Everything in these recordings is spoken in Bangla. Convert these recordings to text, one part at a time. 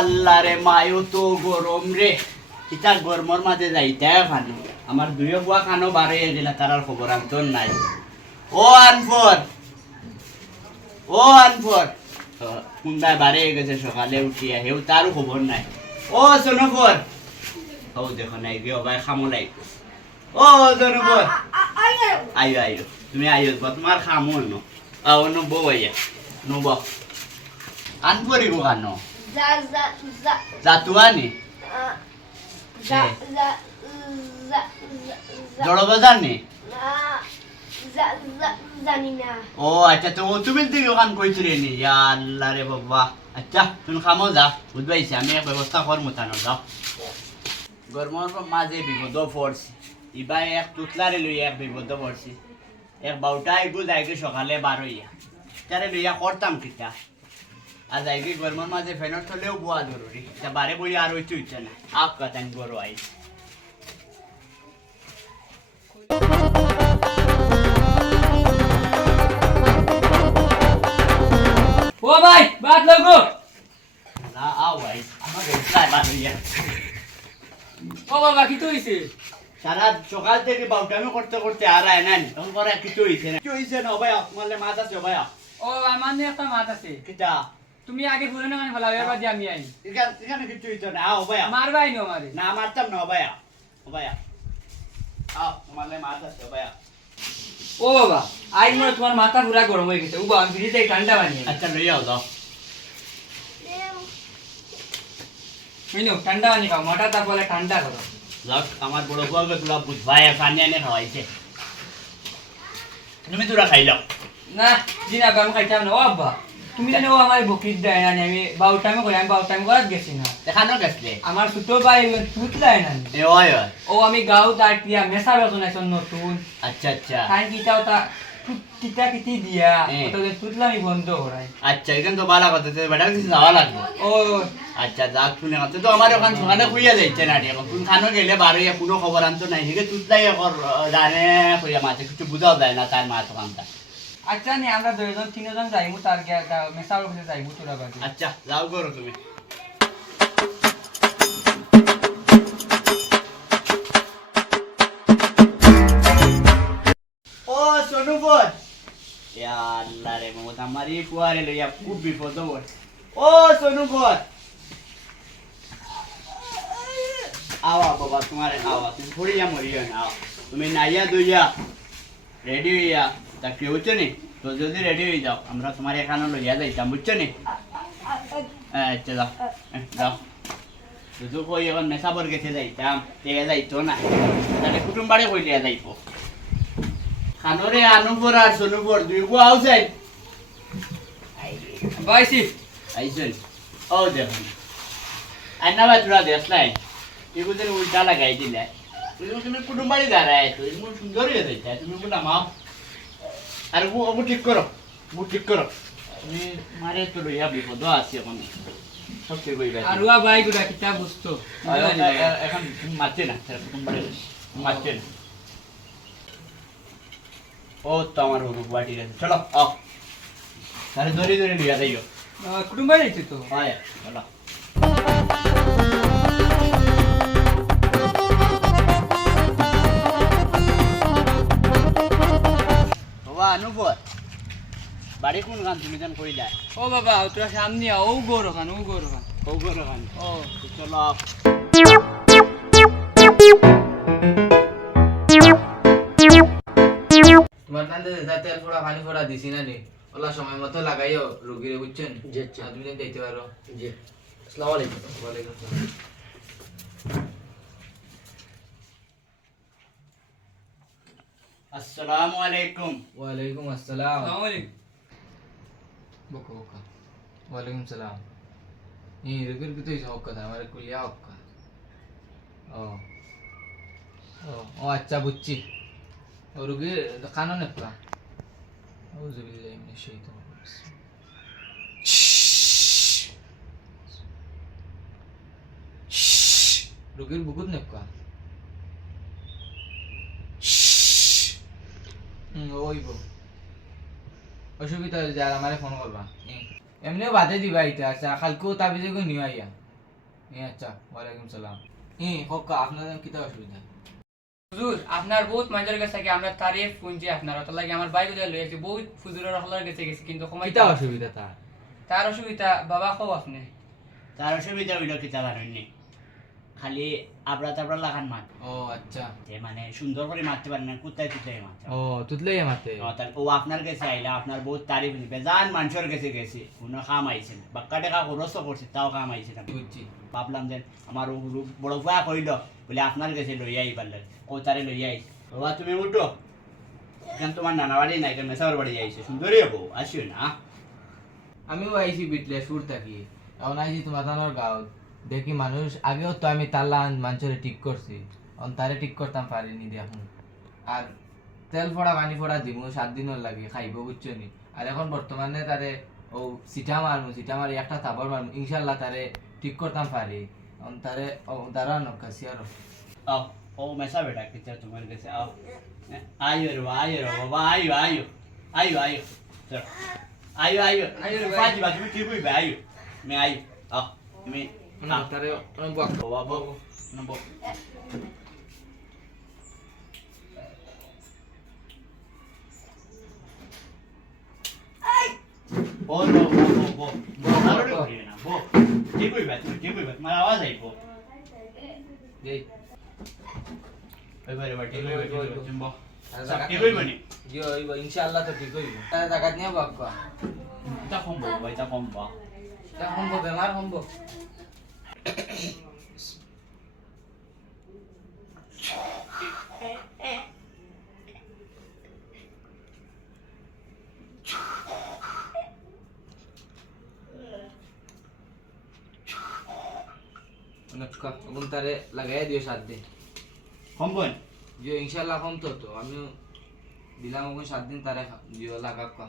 আল্লাহ রে মায়ু তো গরম রে। ইটা গরমর মাঝে যাইতে খানো আমার দুই বুয়া খানো বারো গেলা তারার খবর আন্তর নাই। ও আনফর ও আনফর কুন্দায় বারে গেছে, সকালে উঠিয়া হেউ তারও খবর নাই। ও সোনফর ও দেখো নাই ভাই খামলাই ও সোনফর আইও আইও তুমি আইও বা তোমার খামো ন। আও ন বউ আইয়া। za Eh. za za za za জড়বাজার নি za zanina. ও আচ্ছা তো তুমি দিকে ওখান কইছিলে নি? আল্লাহ রে বাবা। আচ্ছা তুমি খামো যা। বুঝবাইছি আমি এক ব্যবস্থা করব তানো যাও। গরমর মাঝে বিপদ পড়ছি ইবা এক তুতলারে লইয়া এক বিপদ পড়ছি এক বাউটা এগু যাইগে সকালে বারো ইয়া তারে লইয়া করতাম কিটা আর যাইগে গরমর মাঝে ফেনত হলেও বোয়া জরুরি তা বারে বই আর ওই তুইছে না আপ কাতান গরো আই। ও ভাই বাদ লগো। না আও ভাই আমার গেছলাই বারো ইয়া ও বাবা কি তো হইছে সারা সকাল থেকে বাউটামি করতে করতে আর আয় নাই। তখন পরে কিছু হইছে না। কিছু হইছে না ভাই তোমার মাছ আছে ভাই ও আমার নিয়ে একটা মাত আছে। কিটা? তুমি আগে ঘুরে না মানে ফেলাবে এবার আমি আই এখানে কিছু হইছে না। আও ভাই মারবাই নো না মারতাম না ভাই ভাই আও মাছ আছে ভাই ও বাবা আই মনে তোমার মাথা পুরা গরম হয়ে গেছে। আমি ফ্রিজে ঠান্ডা বানিয়ে আচ্ছা লই আও দাও বুঝলো ঠান্ডা বানিয়ে খাও। মোটা তারপরে ঠান্ডা করো। আমার বড় বউকে তোরা বুঝবাই পানি আনে খাওয়াইছে। তুমি তোরা খাইলাও না দিন আগে আমি খাইতাম না ও আব্বা। তুমি জানো আমার বকরির দেয় না আমি বাউ টাইম করি আমি বাউ টাইম করাত গেছি না। দেখানো গেছলে আমার ছোট ভাই তুতলাই না এ ওই ও আমি গাও তার দিয়া মেসা বেতন আছে নতুন। আচ্ছা আচ্ছা। খাই কিটাও তা কিটা কিটি দিয়া এ। ওটা তুতলামি বন্ধ করাই। আচ্ছা এখানে তো ভালো কথা তো বেটার কিছু যাওয়া লাগবে। ও। আচ্ছা যাক শুনে কথা তো আমার ওখান সকালে খুইয়া যাইছে না এখন তুমি খানো গেলে বারোয়া কোনো খবর আনতো নাই। সেকে তুতলাই এখন জানে খুইয়া মাছে কিছু বুঝাও যায় না তার মাছ ওখানটা। আচ্ছা নি আমরা দুইজন তিনজন যাইমু তার মেসার অফিসে যাইমু তোরা আচ্ছা যাও করো তুমি। আমার এই কুয়ারে লইয়া খুব বিপদ বল ও সোনুপর আওয়া বাবা তোমারে আওয়া তুমি পড়িয়া মরিও না তুমি নাইয়া দুইয়া রেডি হইয়া তা কেউ হচ্ছে নি তো যদি রেডি হয়ে যাও আমরা তোমার এখানে লইয়া যাইতাম বুঝছ নি আচ্ছা যাও যাও শুধু কই এখন মেসাবর গেছে যাইতাম টেকে যাইতো না তাহলে কুটুম বাড়ি কইলিয়া যাইব খানরে আনুপুর আর সোনুপুর দুই গো আউসাই বাইসি আইসন ও দেখুন আন্না বা তোরা দেশ নাই এগুলো উল্টা লাগাই দিলে তুমি তুমি কুটুম বাড়ি দাঁড়ায় তো এগুলো সুন্দর হয়ে যাইতা তুমি বলা মাও আর ও ঠিক করো ও ঠিক করো তুমি মারে তো লইয়া বিপদ আছে এখন সব ঠিক আর ওয়া ভাই গুলা কিতা বুঝতো এখন মারছে না সেটা কুটুম বাড়ি মারছে না ও তো আমার হুকুক বাটি চলো আও তাহলে ধরে ধরে লিয়া যাইও কুটুম্বাই যাইছি তো? হয় চলো বাবা অনুপর। বাড়ি কোন গান তুমি গান করি যায় ও বাবা তোরা সামনে আও, ও গৌর খান ও গৌর খান ও গর গান ও চলো তোমার কান্দে তেল ফোড়া পানি ফোড়া দিছি না নি ওলা সময় মতো লাগাইও রুগীরে বুঝছেন? জি, আচ্ছা। তুমি যেন দেখতে পারো। জি। আসসালামু আলাইকুম। ওয়ালাইকুম আসসালাম। আসসালামু আলাইকুম। ওয়ালাইকুম আসসালাম। আসসালামু আলাইকুম। বকা বকা। ওয়ালাইকুম সালাম। ই রুগীর কি তুই হক কথা আমার কুলিয়া হক ও। ও আচ্ছা বুঝছি। ও রুগীর কানো নেপলা আউযু বিল্লাহি মিনাশ শাইতানির রাজিম রুগীর বুকুত নেপকা ওইব অসুবিধা হলে যার আমারে ফোন করবা হুম। এমনিও বাদে দিবা ইটা আচ্ছা কালকেও তাবিজে নিও আইয়া আচ্ছা ওয়ালাইকুম সালাম হুম হোক আপনাদের কিতা অসুবিধা হুজুর আপনার বহুত মাঝের গেছে কি আমরা তারিফ শুনছি আপনার তো লাগে আমার বাইক দিয়ে লইছি বহুত ফুজুরের হলার গেছে গেছে কিন্তু সময় কিটা অসুবিধা তার? তার অসুবিধা বাবা কও আপনি? তার অসুবিধা হইল কিতা বানাইনি খালি আবরা তাবরা লাগান মাত ও আচ্ছা। যে মানে সুন্দর করে মারতে পারেন না কোথায় কোথায় মারতে ও তুতলেই মাতে ও তার- ও আপনার কাছে আইলা আপনার বহুত তারিফ নিবে। জান মানুষের কাছে গেছে কোনো কাম আইছে না। বাক্কা টাকা খরচ করছে তাও কাম আইছে না। বুঝছি। ভাবলাম যে আমার ও বড় ফুয়া কইল বলে আপনার কাছে লইয়া আইবার লাগে ও তারে লইয়া আইছে? বাবা তুমি উঠো এখান তোমার নানা বাড়ি নাই কেন মেসাবার বাড়ি আইছে? সুন্দরী হব আসিও না। আমিও আইছি বিটলে সুর থাকি। এখন আইছি তোমার তানোর গাঁও দেখি মানুষ আগেও তো আমি তাল্লা মাঞ্চরে ঠিক করছি। তারে ঠিক করতাম পারিনি দেখুন আর তেল ফোড়া পানি ফোড়া দিমু সাত দিনের লাগে খাইব বুঝছি আর এখন বর্তমানে তারে ও সিটা মারমু সিটা মারি একটা তাবর মারমু ইনশাল্লাহ তারে ঠিক করতাম পারি। তারে ও দাঁড়ান কাছি আর। আও ও মেসা বেটা কিচার তোমার কাছে আও। আয়ো রে আয়ো রে বাবা আয়ো আয়ো। আয়ো আয়ো। আয়ো আয়ো। আয়ো বাজু বাজু টিপুই আয়ো। মে আয়ো। আও মে Nah, tarik, kamu buat bawa bawa, nembok. બો નો બો બો બો મારો ના બો જે કોઈ વાત જે કોઈ વાત મારા આવાજ આવી બો જય ભાઈ ભાઈ ટેલો ટેલો જુંબો સાબ કે કોઈ બની જો ઈવા ઇન્શાઅલ્લાહ તો ઠીક હોય તારે તાકાત નહી બાપ કા તા હોમ બો ભાઈ તા હોમ બો તા હોમ બો બેમાર હોમ બો তা অনেক এখন তারে লাগাই দিও সাত দিন। সম্ভব যে ইনশাল্লাহ কম তো তো আমিও দিলাম ওখানে সাত দিন তারে দিও লাগা কা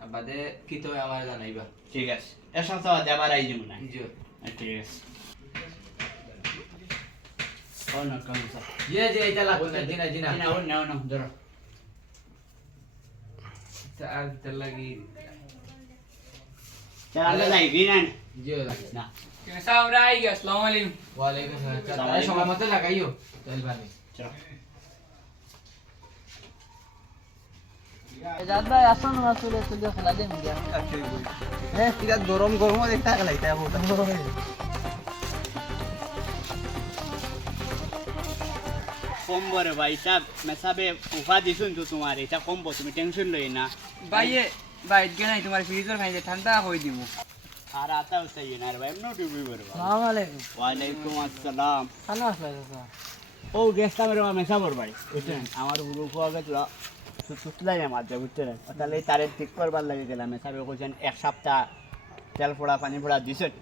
আর বাদে কি তো আমার জানাইবা। ঠিক আছে। এর সাথে যাবার আই না জিও ঠিক আছে ও না কাম স্যার যে যে এটা লাগবে না জিনা জিনা না ও না না ধরো আর তার লাগি চল আল্লাহ যাই বিনান জিও লাগে না কেসা আমরা আই গেছি আসসালামু আলাইকুম ওয়ালাইকুম আসসালাম আসসালামু তারে আলাইকুম। সময় মতো লাগাইও তেল পানি চলো ভাই আসুন না চলে চলে খেলা দেন হ্যাঁ ঠিক আছে গরম গরম দেখা খেলাই তাই কমবো রে ভাই এটা মেসাবে উফা দিছুন তো তোমার এটা কমবো তুমি টেনশন লই না। ভাইয়ে বাইট গে নাই তোমার ফ্রিজের খাইতে ঠান্ডা হই দিব আর আতা উসাই না রে ভাই এমন ডুবি বড় সালাম আলাইকুম। আসসালাম। দাদা ও গেছটা মেরে মেসা বড় ভাই বুঝছেন? আমার গ্রুপ আগে তোরা সুতলাই আমার যা বুঝছেন? তাহলে তারে ঠিক করবার লাগে গেলাম। মেসাবে কইছেন এক সপ্তাহ তেল ফোড়া পানি ফোড়া দিছেন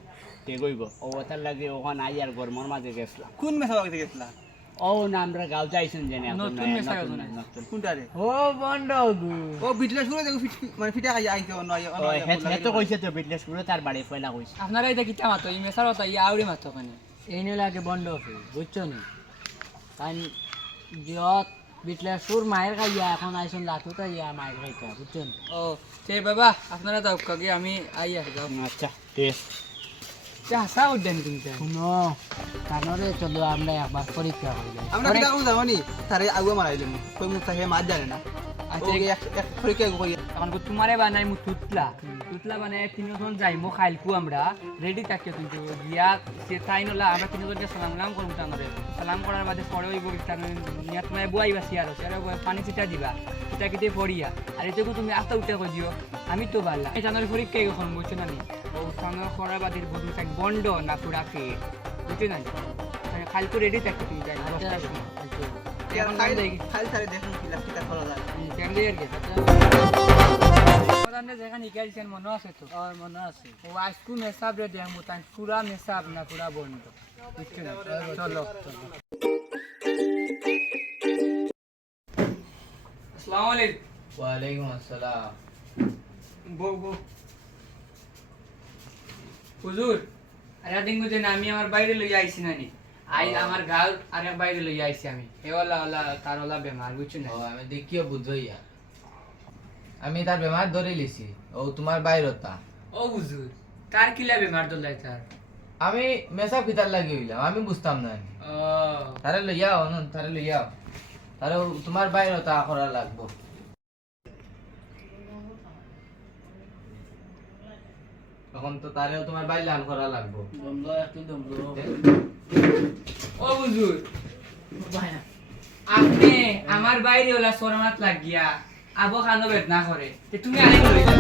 ঠিক হইব। ও ওটার লাগে ওখানে আই আর গরমর মাঝে গেছিলাম। কোন মেসা বাগতে গেছিলা? ও না আমরা গাঁও যাইছেন জানি নতুন ও বন্ধ ও বিটলা শুনে দেখো মানে ফিটা খাই আইতে অন্য ও হে তো কইছে তো বিটলেস করে তার বাড়ি ফয়লা কইছে। আপনারা এটা কিতা মাতো ই মেসার কথা ই আউরি মাতো কেন এই নিলে আগে বন্ধ আছে বুঝছ নি? কারণ জিয়ত বিটলা সুর মায়ের খাইয়া এখন আইসন লাটু তাইয়া মায়ের খাইতা বুঝছ নি ও তে বাবা আপনারা যাও কাকে আমি আই আসি যাও আচ্ছা ঠিক চা হাসা উঠেন কিন্তু শুনো কানরে চলো আমরা একবার পরীক্ষা করি আমরা তারে আগুয়া মারাইলাম কই মুখ মাছ জানে না? আচ্ছা এক পরীক্ষা কই এখন তোমারে বানাই মু তুতলা তুতলা বানাই তিনজন যাইমো খাইলকু আমরা। রেডি থাকে কিন্তু। গিয়া সে তাই নলা আমরা তিনজনকে সালাম লাম করুম তানরে। সালাম করার বাদে পরে ওই মানে বুয়াইবা সিয়ারো সিয়ারো পানি ছিটা দিবা। ছিটা কিতে পড়িয়া। আর এটুকু তুমি আস্তে উঠে কই দিও আমি তো বালা এই জানুয়ারি পরীক্ষা এখন বুঝছ না নি? ও সামনে করার থাক বন্ড না পুরা খেয়ে বুঝছ না খালকু রেডি থাকে তুমি যাই খাই তারে দেখুন কিটা করা যায়। যেখানে শিকাইছেন মনে আছে তো আর মনে আছে ও আজকু মেসাব রে দেমু তাই পুরা মেসাব না পুরা বন্ধ চলো। আসসালামু আলাইকুম। ওয়ালাইকুম আসসালাম বউ বউ হুজুর আরে দিন গুজে আমি আমার বাইরে লই আইছি নানি। আই আমার গাঁর আরেক বাইরে লই আইছি আমি। এ ওলা তার ওলা বেমার বুঝছ না? আমি দেখিও বুঝো ইয়া আমি তার বেমার ধরে লিছি। ও তোমার বাইরতা। ও হুজুর তার কিলা বেমার দলাই তার? আমি মেসা পিতার লাগি হইলাম আমি বুঝতাম না ও। তারে লইয়া অনন তারে লইয়া তারে তোমার বাইরতা করা লাগবো। তখন তো তারেও তোমার বাইর লাল করা লাগবো। দমলো একটু দমলো ও হুজুর আপনি আমার বাইরে ওলা সরমাত লাগিয়া আবো খানো বেদনা করে। তুমি আরেক